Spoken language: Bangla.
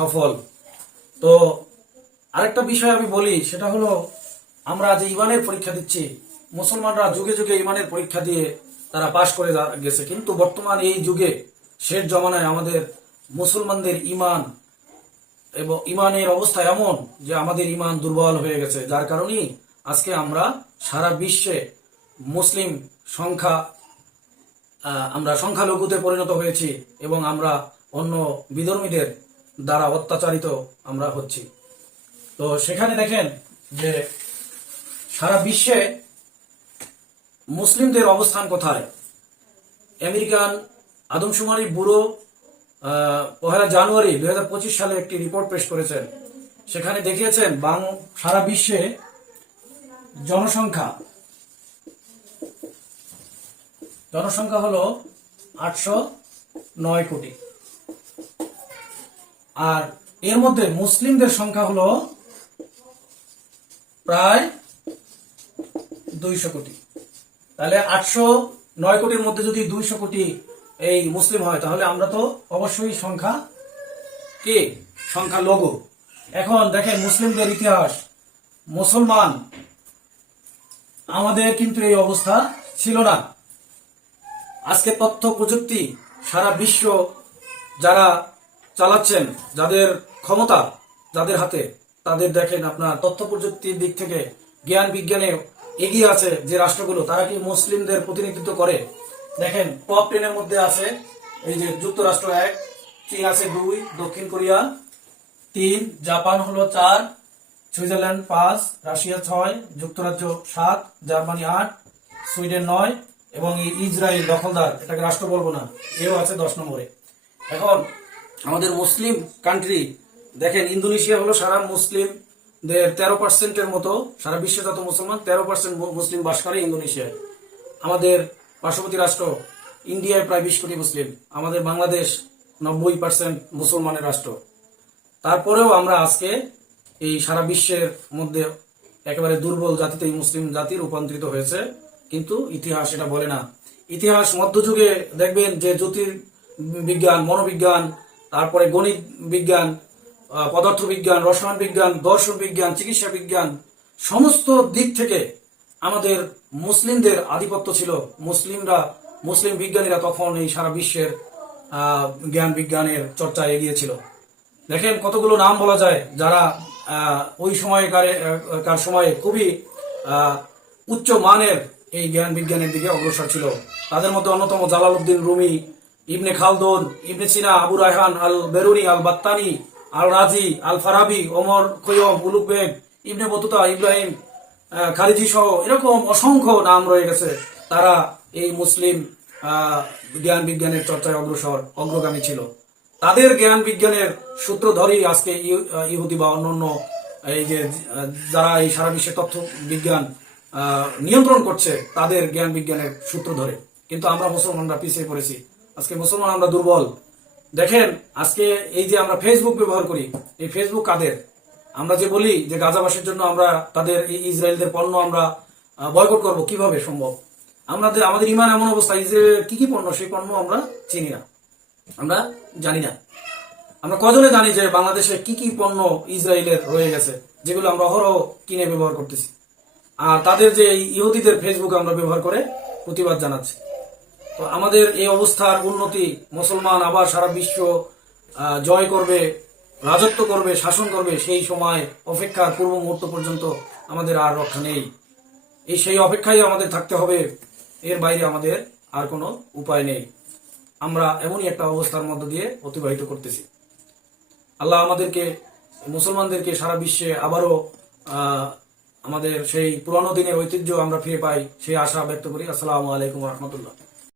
সফল। তো আরেকটা বিষয় আমি বলি, সেটা হলো আমরা যে ইমানের পরীক্ষা দিচ্ছি, মুসলমানরা যুগে যুগে ইমানের পরীক্ষা দিয়ে তারা পাশ করে গেছে। কিন্তু বর্তমান এই যুগে, শেষ জমানায় আমাদের মুসলমানদের ইমান এবং ইমানের অবস্থা এমন যে আমাদের ইমান দুর্বল হয়ে গেছে। যার কারণেই আজকে আমরা সারা বিশ্বে মুসলিম সংখ্যা আমরা সংখ্যালঘুতে পরিণত হয়েছি এবং আমরা অন্য বিধর্মীদের দ্বারা অত্যাচারিত আমরা হচ্ছি। তো সেখানে দেখেন যে সারা বিশ্বে মুসলিমদের অবস্থান কোথায়? আমেরিকান আদমশুমারি ব্যুরো পহেলা জানুয়ারি দু হাজার পঁচিশ সালে একটি রিপোর্ট পেশ করেছেন। সেখানে দেখিয়েছেন বাং, সারা বিশ্বে জনসংখ্যা। জনসংখ্যা হলো আটশো নয় কোটি। আর এর মধ্যে মুসলিমদের সংখ্যা হলো প্রায় দুইশো কোটি। তাহলে আটশো নয় কোটির মধ্যে যদি দুইশো কোটি এই মুসলিম হয়, তাহলে আমরা তো অবশ্যই সংখ্যা কে? সংখ্যা লঘু এখন দেখেন মুসলিমদের ইতিহাস। মুসলমান, আমাদের কিন্তু এই অবস্থা ছিল না। আজকে তথ্য প্রযুক্তি সারা বিশ্ব যারা চালাচ্ছেন যাদের ক্ষমতা, যাদের হাতে, তাদের দেখেন আপনার তথ্য প্রযুক্তির দিক থেকে জ্ঞান বিজ্ঞানে এগিয়ে আছে যে রাষ্ট্রগুলো, তারা কি মুসলিমদের প্রতিনিধিত্ব করে? দেখেন টপ টেনের মধ্যে আছে এই যে যুক্তরাষ্ট্র এক, চীন আছে দুই, দক্ষিণ কোরিয়া তিন, জাপান হলো চার, সুইজারল্যান্ড পাঁচ, রাশিয়া ছয়, যুক্তরাজ্য সাত, জার্মানি আট, সুইডেন নয় এবং ইসরায়েল দখলদার, এটাকে রাষ্ট্র বলব না, এও আছে দশ নম্বরে। এখন আমাদের মুসলিম কান্ট্রি দেখেন ইন্দোনেশিয়া হলো সারা মুসলিমদের তেরো পার্সেন্টের মতো, সারা বিশ্বে যত মুসলমান, তেরো পার্সেন্ট মুসলিম বাস করে ইন্দোনেশিয়ায়। আমাদের পার্শ্ববর্তী রাষ্ট্র ইন্ডিয়ায় প্রায় বিশ কোটি মুসলিম, আমাদের বাংলাদেশ নব্বই পার্সেন্ট মুসলমানের রাষ্ট্র। তারপরেও আমরা আজকে এই সারা বিশ্বের মধ্যে একেবারে দুর্বল জাতিতে এই মুসলিম জাতি রূপান্তরিত হয়েছে, কিন্তু ইতিহাস এটা বলে না। ইতিহাস মধ্যযুগে দেখবেন যে জ্যোতির্বিজ্ঞান, মনোবিজ্ঞান তারপরে গণিত বিজ্ঞান পদার্থ বিজ্ঞান রসায়ন বিজ্ঞান, দর্শন বিজ্ঞান, চিকিৎসা বিজ্ঞান, সমস্ত দিক থেকে আমাদের মুসলিমদের আধিপত্য ছিল। মুসলিমরা, মুসলিম বিজ্ঞানীরা তখন এই সারা বিশ্বের জ্ঞান বিজ্ঞানের চর্চায় এগিয়েছিল দেখেন কতগুলো নাম বলা যায় যারা ওই সময়কার কার সময়ে খুবই উচ্চ মানের এই জ্ঞান বিজ্ঞানের দিকে অগ্রসর ছিল। তাদের মধ্যে অন্যতম Jalaluddin Rumi Ibn Khaldun, Ibn Sina, Abu Rayhan al Biruni al Battani al Razi al Farabi Omar Khayyam Ulugh Beg, Ibn Battuta, Ibrahim খারিজি সহ এরকম অসংখ্য নাম রয়ে গেছে। তারা এই মুসলিম জ্ঞান বিজ্ঞানের চর্চায় অগ্রসর, অগ্রগামী ছিল। তাদের জ্ঞান বিজ্ঞানের সূত্র ধরেই আজকে ইহুদি বা অন্যান্য এই যে, যারা এই সারা বিশ্বে তথ্য বিজ্ঞান নিয়ন্ত্রণ করছে, তাদের জ্ঞান বিজ্ঞানের সূত্র ধরে। কিন্তু আমরা মুসলমানরা পিছিয়ে পড়েছি। আজকে মুসলমান আমরা দুর্বল। দেখেন, আজকে এই যে আমরা ফেসবুক ব্যবহার করি, এই ফেসবুক কাদের? আমরা যে বলি যে গাজাবাসের জন্য আমরা তাদের ইসরায়েলদের পণ্য আমরা বয়কট করব, কীভাবে সম্ভব? আমাদের আমাদের ইমান এমন অবস্থা ইসরায়েলের কি কি পণ্য, সেই পণ্য আমরা চিনি না। আমরা জানি না। আমরা কজনে জানি যে বাংলাদেশে কি কি পণ্য ইসরায়েলের রয়ে গেছে, যেগুলো আমরা অহরহ কিনে ব্যবহার করতেছি। আর তাদের যে ইহুদিদের ফেসবুক আমরা ব্যবহার করে প্রতিবাদ জানাচ্ছি। তো আমাদের এই অবস্থার উন্নতি মুসলমান আবার সারা বিশ্ব জয় করবে, রাজত্ব করবে, শাসন করবে, সেই সময় অপেক্ষার পূর্ব মুহূর্ত পর্যন্ত আমাদের আর রক্ষা নেই। এই সেই অপেক্ষায় আমাদের থাকতে হবে। এর বাইরে আমাদের আর কোনো উপায় নেই। আমরা এমনই একটা অবস্থার মধ্য দিয়ে অতিবাহিত করতেছি। আল্লাহ আমাদেরকে, মুসলমানদেরকে সারা বিশ্বে আবারও আমাদের সেই পুরানো দিনের ঐতিহ্য আমরা ফিরে পাই, সেই আশা ব্যক্ত করি। আসসালামু আলাইকুম রহমতুল্লাহ।